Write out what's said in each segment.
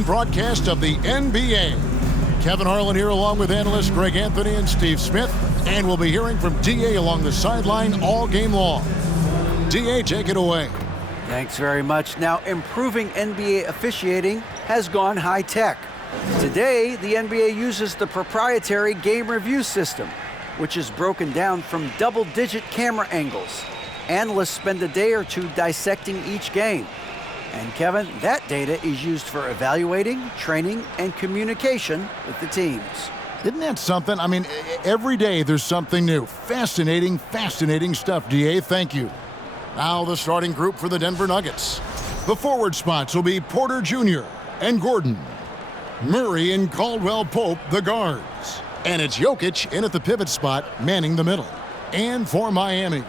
Broadcast of the NBA. Kevin Harlan here along with analysts Greg Anthony and Steve Smith, and we'll be hearing from DA along the sideline all game long. DA, take it away. Thanks very much. Now, improving NBA officiating has gone high-tech. Today, the NBA uses the proprietary game review system, which is broken down from double-digit camera angles. Analysts spend a day or two dissecting each game. And Kevin, that data is used for evaluating, training, and communication with the teams. Isn't that something? I mean, every day there's something new. Fascinating stuff, DA. Thank you. Now the starting group for the Denver Nuggets. The forward spots will be Porter Jr. and Gordon. Murray and Caldwell Pope, the guards. And it's Jokic in at the pivot spot, manning the middle. And for Miami,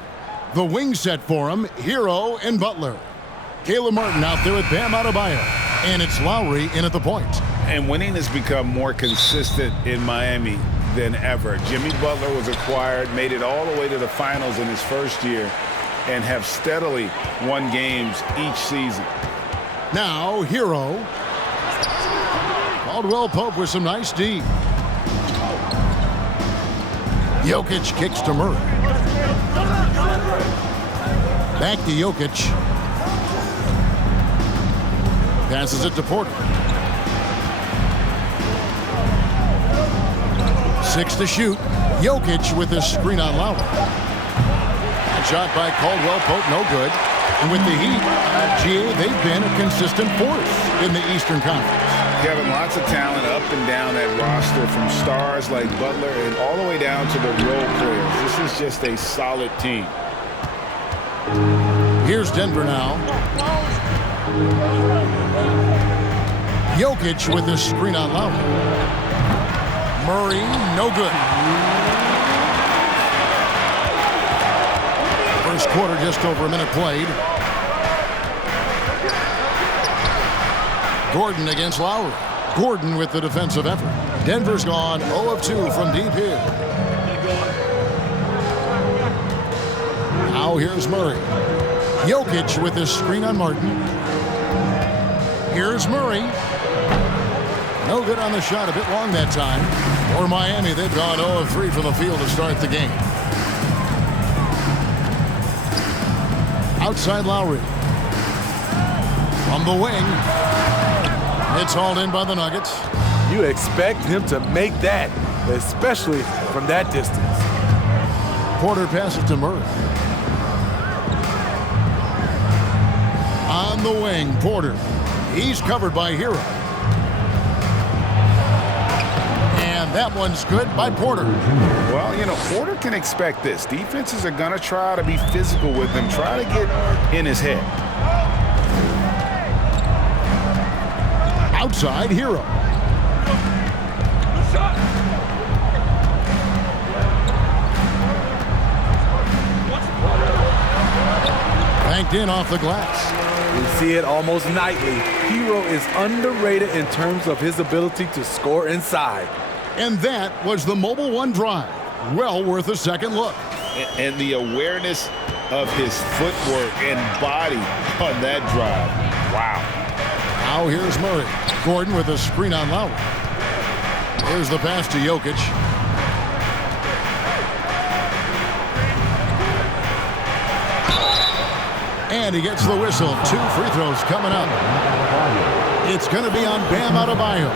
the wing set for him, Hero and Butler. Caleb Martin out there with Bam Adebayo. And it's Lowry in at the point. And winning has become more consistent in Miami than ever. Jimmy Butler was acquired, made it all the way to the finals in his first year, and have steadily won games each season. Now, Hero. Caldwell Pope with some nice D. Jokic kicks to Murray. Back to Jokic. Passes it to Porter. 6 to shoot. Jokic with his screen on Lowry. That shot by Caldwell Pope, no good. And with the Heat, they've been a consistent force in the Eastern Conference. Kevin, lots of talent up and down that roster, from stars like Butler and all the way down to the role players. This is just a solid team. Here's Denver now. Jokic with his screen on Lowry. Murray, no good. First quarter, just over a minute played. Gordon against Lowry. Gordon with the defensive effort. Denver's gone 0 of 2 from deep here. Now here's Murray. Jokic with his screen on Martin. Here's Murray. No good on the shot, a bit long that time. For Miami, they've gone 0 of 3 from the field to start the game. Outside Lowry. From the wing. It's hauled in by the Nuggets. You expect him to make that, especially from that distance. Porter passes to Murray. On the wing, Porter. He's covered by Hero. And that one's good by Porter. Well, you know, Porter can expect this. Defenses are going to try to be physical with him, try to get in his head. Outside, Hero. Banked in off the glass. We see it almost nightly. Hero is underrated in terms of his ability to score inside. And that was the Mobile One drive. Well worth a second look. And the awareness of his footwork and body on that drive. Wow. Now here's Murray. Gordon with a screen on Lowry. Here's the pass to Jokic. And he gets the whistle. 2 free throws coming up. It's going to be on Bam Adebayo.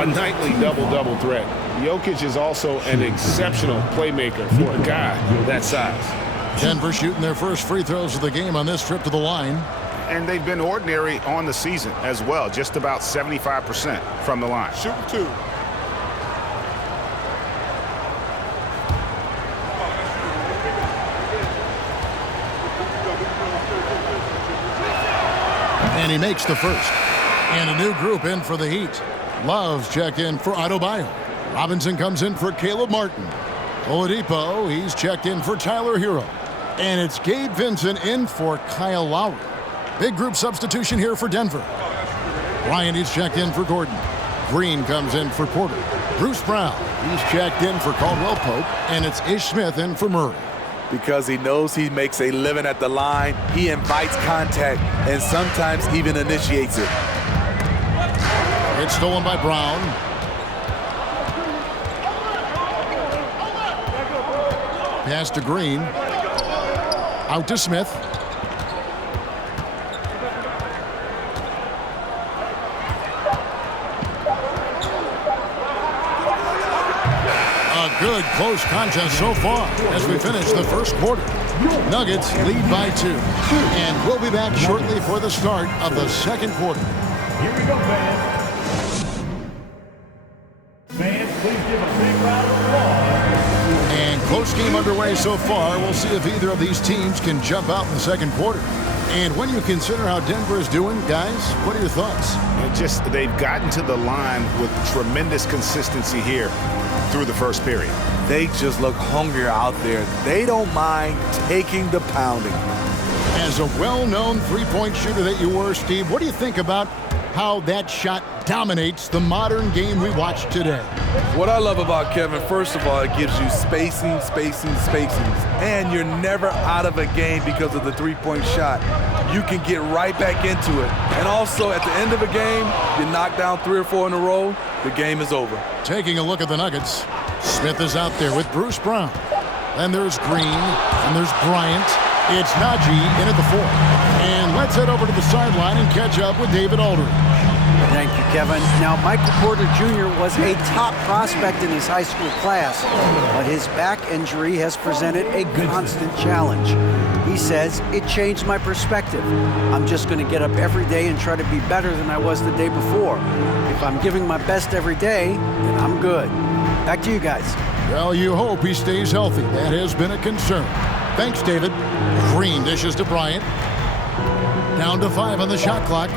A nightly double-double threat. Jokic is also an exceptional playmaker for a guy that size. Denver shooting their first free throws of the game on this trip to the line. And they've been ordinary on the season as well, just about 75% from the line. Shoot 2. And he makes the first. And a new group in for the Heat. Love's checked in for Adebayo. Robinson comes in for Caleb Martin. Oladipo, he's checked in for Tyler Hero. And it's Gabe Vincent in for Kyle Lowry. Big group substitution here for Denver. Bryant is checked in for Gordon. Green comes in for Porter. Bruce Brown, he's checked in for Caldwell Pope. And it's Ish Smith in for Murray. Because he knows he makes a living at the line, he invites contact and sometimes even initiates it. It's stolen by Brown. Pass to Green. Out to Smith. A good close contest so far as we finish the first quarter. Nuggets lead by 2. And we'll be back shortly for the start of the second quarter. Here we go, fans. Fans, please give a big round of applause. And close game underway so far. We'll see if either of these teams can jump out in the second quarter. And when you consider how Denver is doing, guys, what are your thoughts? They've gotten to the line with tremendous consistency here through the first period. They just look hungrier out there. They don't mind taking the pounding. As a well-known three-point shooter that you were, Steve, what do you think about how that shot dominates the modern game we watch today? What I love about Kevin, first of all, it gives you spacing. And you're never out of a game because of the three-point shot. You can get right back into it. And also, at the end of a game, you knock down 3 or 4 in a row, the game is over. Taking a look at the Nuggets, Smith is out there with Bruce Brown. Then there's Green, and there's Bryant. It's Najee in at the 4. And let's head over to the sideline and catch up with David Aldridge. Thank you, Kevin. Now, Michael Porter Jr. was a top prospect in his high school class, but his back injury has presented a constant challenge. He says, it changed my perspective. I'm just going to get up every day and try to be better than I was the day before. If I'm giving my best every day, then I'm good. Back to you guys. Well, you hope he stays healthy. That has been a concern. Thanks, David. Green dishes to Bryant. Down to 5 on the shot clock.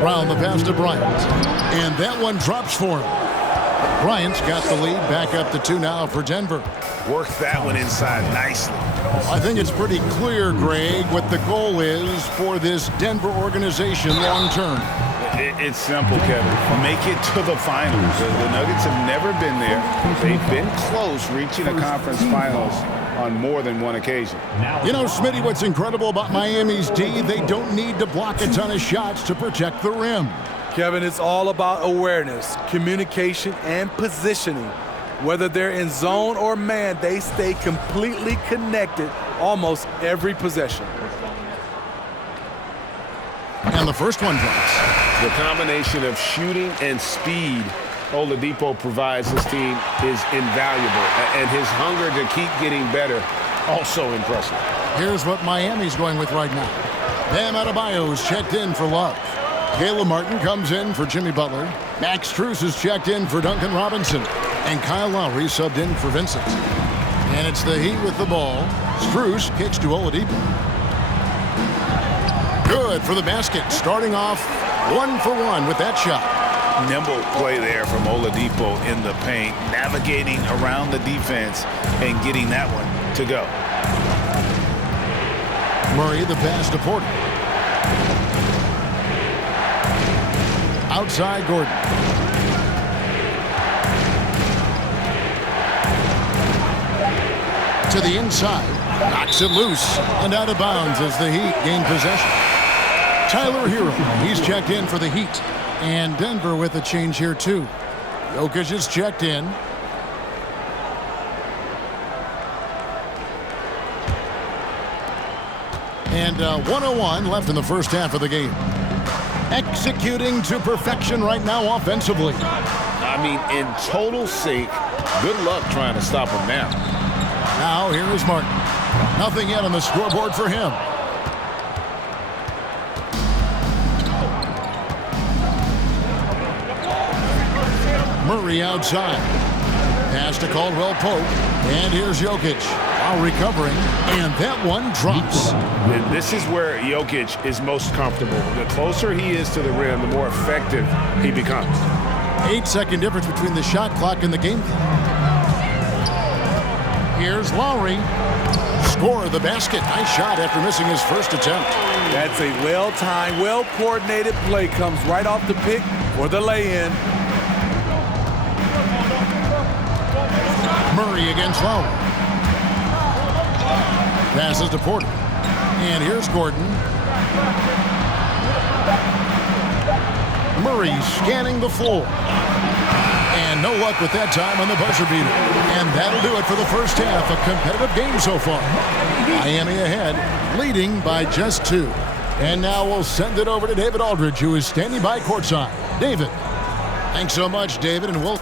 Brown the pass to Bryant. And that one drops for him. Bryant's got the lead back up to 2 now for Denver. Worked that one inside nicely. I think it's pretty clear, Greg, what the goal is for this Denver organization long term. It's simple, Kevin. Make it to the finals. The Nuggets have never been there. They've been close reaching a conference finals on more than one occasion. You know, Smitty, what's incredible about Miami's D, they don't need to block a ton of shots to protect the rim. Kevin, it's all about awareness, communication, and positioning. Whether they're in zone or man, they stay completely connected almost every possession. And the first one drops. The combination of shooting and speed Oladipo provides this team is invaluable, and his hunger to keep getting better, also impressive. Here's what Miami's going with right now. Bam Adebayo's checked in for Love. Caleb Martin comes in for Jimmy Butler. Max Strus is checked in for Duncan Robinson. And Kyle Lowry subbed in for Vincent. And it's the Heat with the ball. Strus kicks to Oladipo. Good for the basket. Starting off 1 for 1 with that shot. Nimble play there from Oladipo in the paint, navigating around the defense and getting that one to go. Murray the pass to Porter. Outside Gordon. To the inside. Knocks it loose. And out of bounds as the Heat gain possession. Tyler Hero, he's checked in for the Heat. And Denver with a change here, too. Jokic is checked in. And 1:01 left in the first half of the game. Executing to perfection right now offensively. I mean, in total sync. Good luck trying to stop him now. Now here is Martin. Nothing yet on the scoreboard for him. Murray outside. Pass to Caldwell Pope. And here's Jokic. Now recovering. And that one drops. This is where Jokic is most comfortable. The closer he is to the rim, the more effective he becomes. 8-second difference between the shot clock and the game clock. Here's Lowry. Score the basket. Nice shot after missing his first attempt. That's a well-timed, well-coordinated play. Comes right off the pick or the lay-in. Murray against Lowry. Passes to Porter. And here's Gordon. Murray scanning the floor. And no luck with that time on the buzzer beater. And that'll do it for the first half. A competitive game so far. Miami ahead, leading by just 2. And now we'll send it over to David Aldridge, who is standing by courtside. David. Thanks so much, David, and we'll...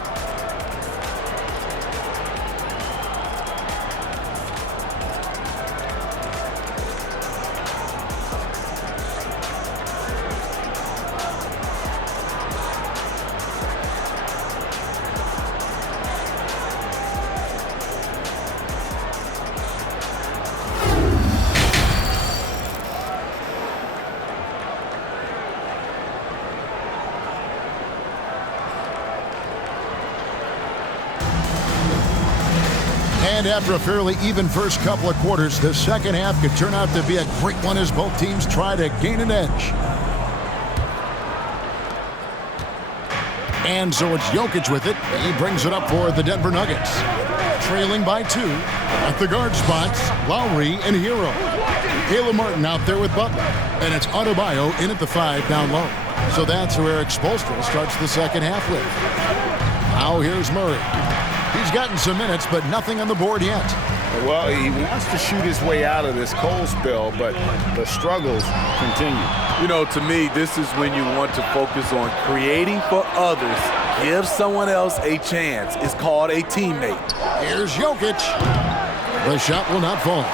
And after a fairly even first couple of quarters, the second half could turn out to be a great one as both teams try to gain an edge. And so it's Jokic with it. He brings it up for the Denver Nuggets. Trailing by 2 at the guard spots, Lowry and Hero. Caleb Martin out there with Butler. And it's Adebayo in at the 5 down low. So that's where Eric Spoelstra starts the second half with. Now here's Murray. He's gotten some minutes, but nothing on the board yet. Well, he wants to shoot his way out of this cold spell, but the struggles continue. You know, to me, this is when you want to focus on creating for others. Give someone else a chance. It's called a teammate. Here's Jokic. The shot will not fall.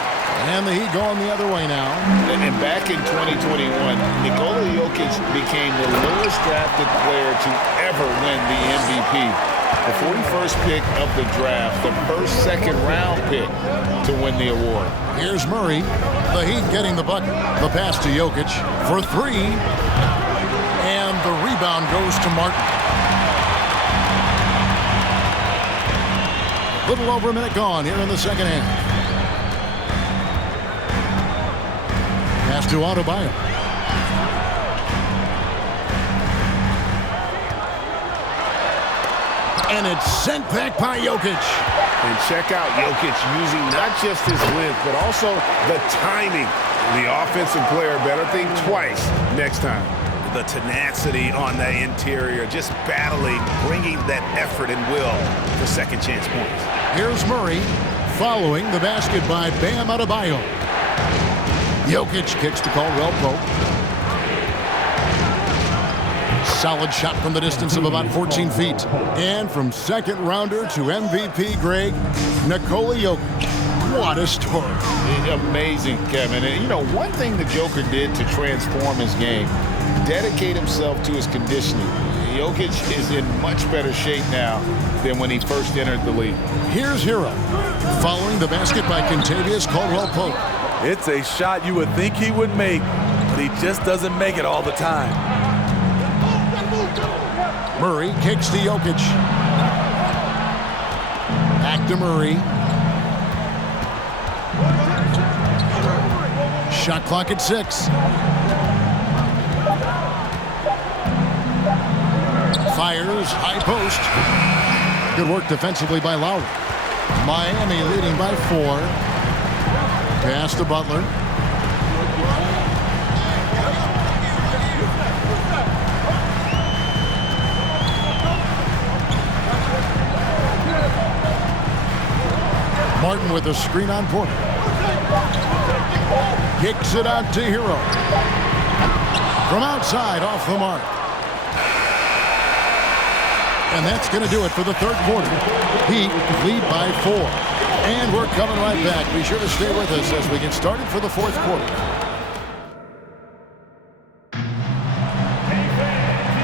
And the Heat going the other way now. And back in 2021, Nikola Jokic became the lowest drafted player to ever win the MVP. The 41st pick of the draft, the first second-round pick to win the award. Here's Murray. The Heat getting the bucket. The pass to Jokic for 3. And the rebound goes to Martin. A little over a minute gone here in the second half. Pass to Adebayo. And it's sent back by Jokic. And check out Jokic using not just his length, but also the timing. The offensive player better think twice next time. The tenacity on the interior, just battling, bringing that effort and will for second chance points. Here's Murray following the basket by Bam Adebayo. Jokic kicks to Caldwell Pope. Solid shot from the distance of about 14 feet. And from second rounder to MVP Greg, Nikola Jokic. What a story. Amazing, Kevin. And, you know, one thing the Joker did to transform his game, dedicate himself to his conditioning. Jokic is in much better shape now than when he first entered the league. Here's Hero following the basket by Kentavious Caldwell Pope. It's a shot you would think he would make, but he just doesn't make it all the time. Murray kicks to Jokic. Back to Murray. Shot clock at 6. Fires, high post. Good work defensively by Lowry. Miami leading by 4. Pass to Butler. Martin with a screen on Porter. Kicks it out to Hero. From outside, off the mark. And that's going to do it for the third quarter. Heat lead by 4. And we're coming right back. Be sure to stay with us as we get started for the fourth quarter.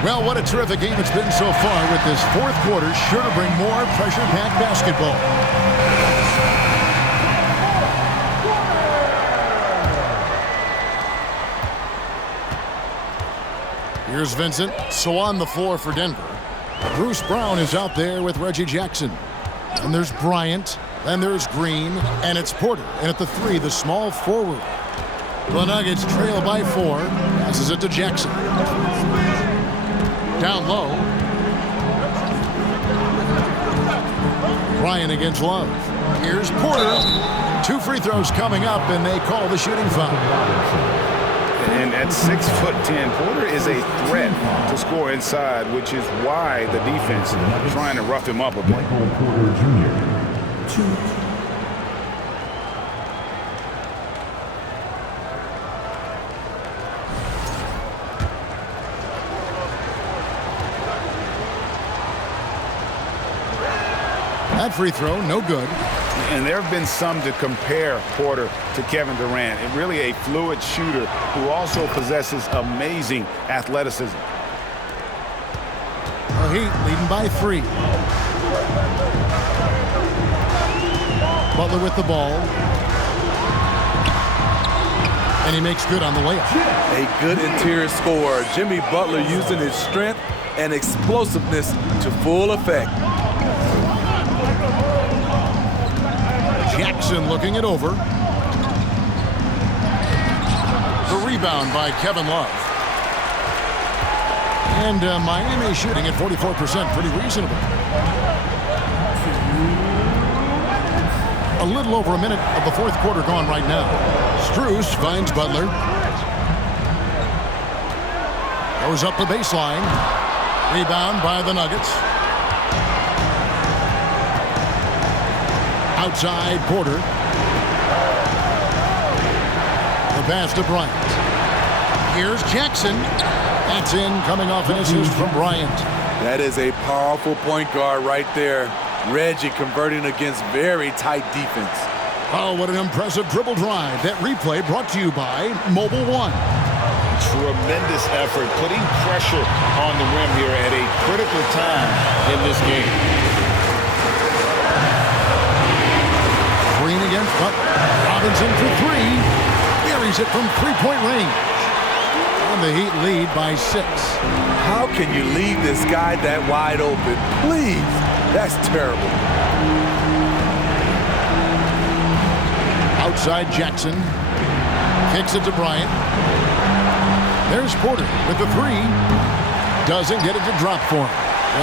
Well, what a terrific game it's been so far, with this fourth quarter sure to bring more pressure-packed basketball. Here's Vincent. So on the floor for Denver, Bruce Brown is out there with Reggie Jackson. And there's Bryant. Then there's Green. And it's Porter. And at the 3, the small forward. The Nuggets trail by 4. Passes it to Jackson. Down low. Bryant against Love. Here's Porter. 2 free throws coming up, and they call the shooting foul. And at 6'10", Porter is a threat to score inside, which is why the defense is trying to rough him up a bit. Michael Porter Jr. 2. That free throw, no good. And there have been some to compare Porter to Kevin Durant. And really a fluid shooter who also possesses amazing athleticism. The Heat leading by 3. Butler with the ball. And he makes good on the layup. A good interior scorer. Jimmy Butler using his strength and explosiveness to full effect. Jackson looking it over. The rebound by Kevin Love. And Miami shooting at 44%, pretty reasonable. A little over a minute of the fourth quarter gone right now. Strus finds Butler. Goes up the baseline. Rebound by the Nuggets. Outside Porter. The pass to Bryant. Here's Jackson. That's in, coming off an assist from Bryant. That is a powerful point guard right there. Reggie converting against very tight defense. Oh, what an impressive dribble drive. That replay brought to you by Mobile One. Tremendous effort, putting pressure on the rim here at a critical time in this game. Green against Butler. Robinson for 3. Buries it from three-point range. And the Heat lead by 6. How can you leave this guy that wide open? Please. That's terrible. Outside Jackson. Kicks it to Bryant. There's Porter with the 3. Doesn't get it to drop for him.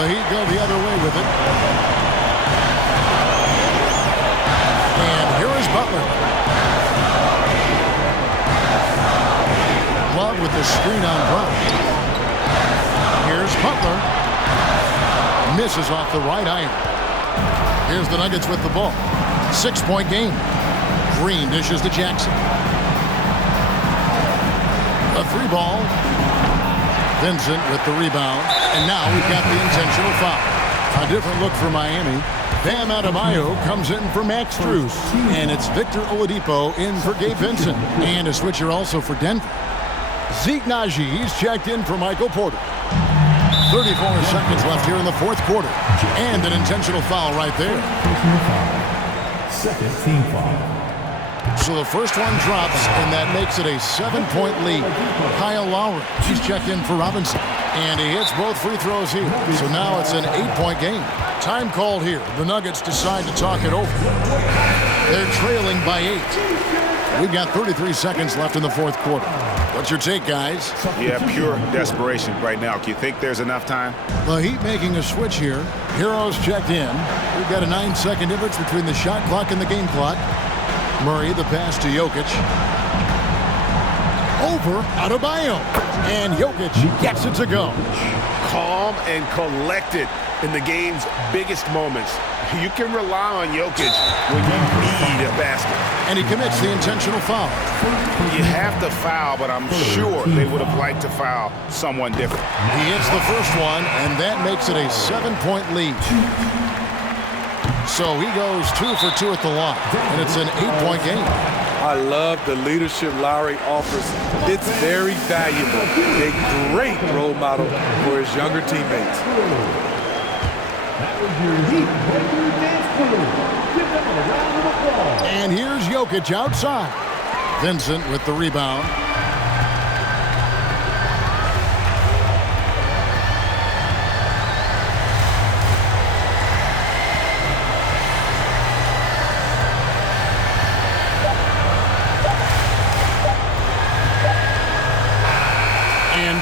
The Heat go the other way with it. And here is Butler. Love with the screen on Brown. Here's Butler. Misses off the right iron. Here's the Nuggets with the ball. 6-point game. Green dishes to Jackson. A 3 ball. Vincent with the rebound. And now we've got the intentional foul. A different look for Miami. Bam Adebayo comes in for Max Strus. And it's Victor Oladipo in for Gabe Vincent. And a switcher also for Denver. Zeke Najee's checked in for Michael Porter. 34 seconds left here in the fourth quarter. And an intentional foul right there. Second team foul. So the first one drops, and that makes it a 7-point lead. Kyle Lowry, he's checked in for Robinson. And he hits both free throws here. So now it's an 8-point game. Time called here. The Nuggets decide to talk it over. They're trailing by 8. We've got 33 seconds left in the fourth quarter. What's your take, guys? Yeah, pure desperation right now. Do you think there's enough time? The Heat making a switch here. Heroes checked in. We've got a 9-second difference between the shot clock and the game clock. Murray, the pass to Jokic. Over Adebayo. And Jokic gets it to go. Calm and collected in the game's biggest moments. You can rely on Jokic when you need a basket. And he commits the intentional foul. You have to foul, but I'm sure they would have liked to foul someone different. He hits the first one, and that makes it a 7-point lead. So he goes 2 for 2 at the line, and it's an 8-point game. I love the leadership Lowry offers. It's very valuable. A great role model for his younger teammates. That was your Heat Breaker Dance Crew. Give them a round of applause. And here's Jokic outside. Vincent with the rebound.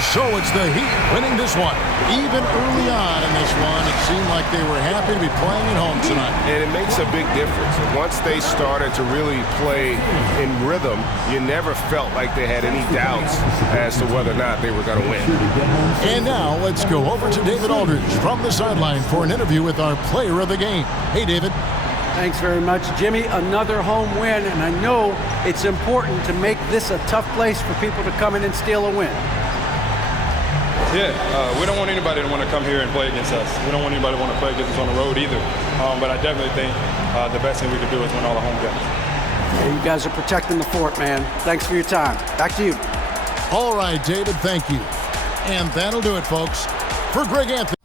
So it's the Heat winning this one. Even early on in this one, it seemed like they were happy to be playing at home tonight. And it makes a big difference. Once they started to really play in rhythm, you never felt like they had any doubts as to whether or not they were going to win. And now let's go over to David Aldridge from the sideline for an interview with our player of the game. Hey, David. Thanks very much, Jimmy. Another home win, and I know it's important to make this a tough place for people to come in and steal a win. Yeah, we don't want anybody to want to come here and play against us. We don't want anybody to want to play against us on the road either. But I definitely think the best thing we can do is win all the home games. Yeah, you guys are protecting the fort, man. Thanks for your time. Back to you. All right, David, thank you. And that'll do it, folks. For Greg Anthony.